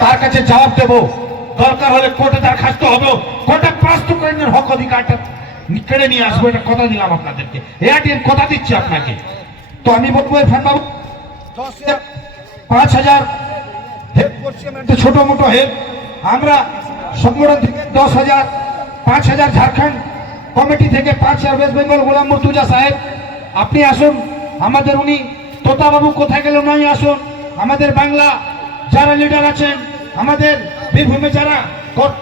তার কাছে জবাব দেব, দরকার হলে কোর্টে দরখাস্ত হবে, কোর্টে প্রস্তুতকারীদের হক অধিকারটা কেড়ে নিয়ে আসবো, এটা কথা দিলাম আপনাদেরকে, এআরটিএর কথা দিচ্ছি আপনাকে। তো আমি বলবো ইরফান বাবু 5,000 হেল্প করছি, ছোট মোটো হেল্প আমরা সংগঠন থেকে 10,000, 5,000 ঝাড়খণ্ড কমিটি থেকে 5,000 ওয়েস্ট বেঙ্গল গোলাম মুর্তুজা সাহেব আপনি আসুন, আমাদের উনি তোতাবাবু কোথায় গেল নাই আসুন, আমাদের বাংলা যারা লিডার আছেন, আমাদের বীরভূমে যারা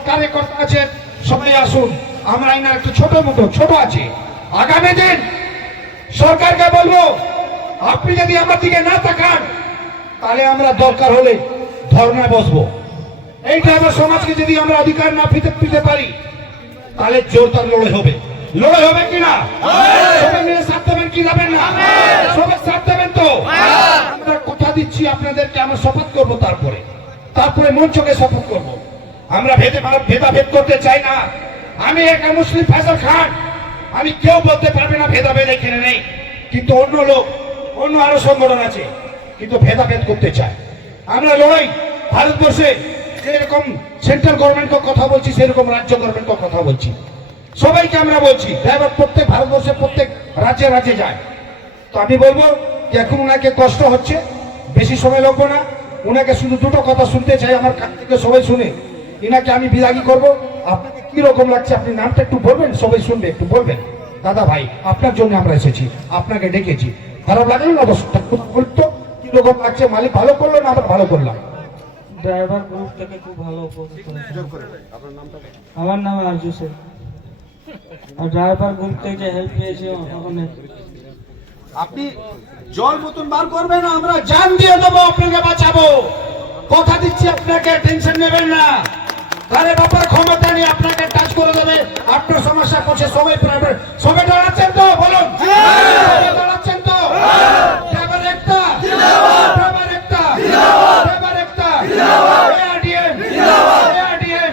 কার্যকর্তা আছেন সবাই আসুন, আমরা এনার একটু ছোট মোটো ছোট আছে। আগামী দিন সরকারকে বলবো আপনি যদি আমার দিকে না তাকান তাহলে আমরা দরকার হলে ধর্নায় বসবো। এইটা আমার সমাজকে যদি আমরা অধিকার না দিতে পারি তাহলে জোরদার লড়াই হবে। লড়াই হবে কিনা? সবাই মিলে সাথ দেবেন কি যাবেন না? সবাই সাথ দেবেন তো? আমরা কথা দিচ্ছি আপনাদেরকে, আমরা শপথ করবো, তারপরে মঞ্চকে শপথ করবো। আমরা ভেদাভেদ করতে চাই না। আমি একা মুসলিম ফয়সাল খান, আমি কেউ বলতে পারবে না ভেদাভেদ এখানে নেই, কিন্তু অন্য লোক অন্য আরো সংগঠন আছে কিন্তু ভেদাভেদ করতে চায়। আমরা লড়াই ভারতবর্ষে যেরকম সেন্ট্রাল গভর্নমেন্টের কথা বলছি সেরকম রাজ্য গভর্নমেন্টের কথা বলছি, সবাইকে আমরা বলছি, ড্রাইভার প্রত্যেক ভারতবর্ষের প্রত্যেক রাজ্যে রাজ্যে যায়। তো আমি বলবো যে এখন ওনাকে কষ্ট হচ্ছে, বেশি সময় লাগবো না, ওনাকে শুধু দুটো কথা শুনতে চাই আমার কাছ থেকে, সবাই শুনে ইনাকে আমি বিদায়ী করবো। আপনাকে কি রকম লাগছে আপনি নামটা একটু বলবেন, সবাই শুনবে, একটু বলবেন। দাদা ভাই আপনার জন্য আমরা এসেছি, আপনাকে ডেকেছি, খারাপ লাগলো না? বলতো কি রকম লাগছে, মালিক ভালো করলো না আমরা ভালো করলাম? ড্রাইভার গ্রুপ থেকে খুব ভালো উপস্থিত হয়েছে। আমার নাম আরজু শেখ, আর ড্রাইভার গ্রুপ থেকে যে হেল্প পেয়েছে অনেক। আপনি জল মতন বার করবেন, আমরা জান দিয়ে দেবো, আপনাকে বাঁচাবো, কথা দিচ্ছি আপনাকে, টেনশন নেবেন না। আরে বাবার ক্ষমতা নিয়ে আপনাকে টাচ করে দেবে, আপনার সমস্যা করছে সবাই প্রাইভেট, সবাই দাঁড়াচ্ছেন তো? বলুন দাঁড়াচ্ছেন তো? ড্রাইভার একটা, ড্রাইভার একটা, ড্রাইভার একটা, ARDM, ARDM.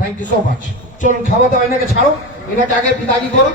Thank you so much. চলুন খাওয়া দাওয়া, এনাকে ছাড়ো, এনাকে আগে বিদায়ী করুন।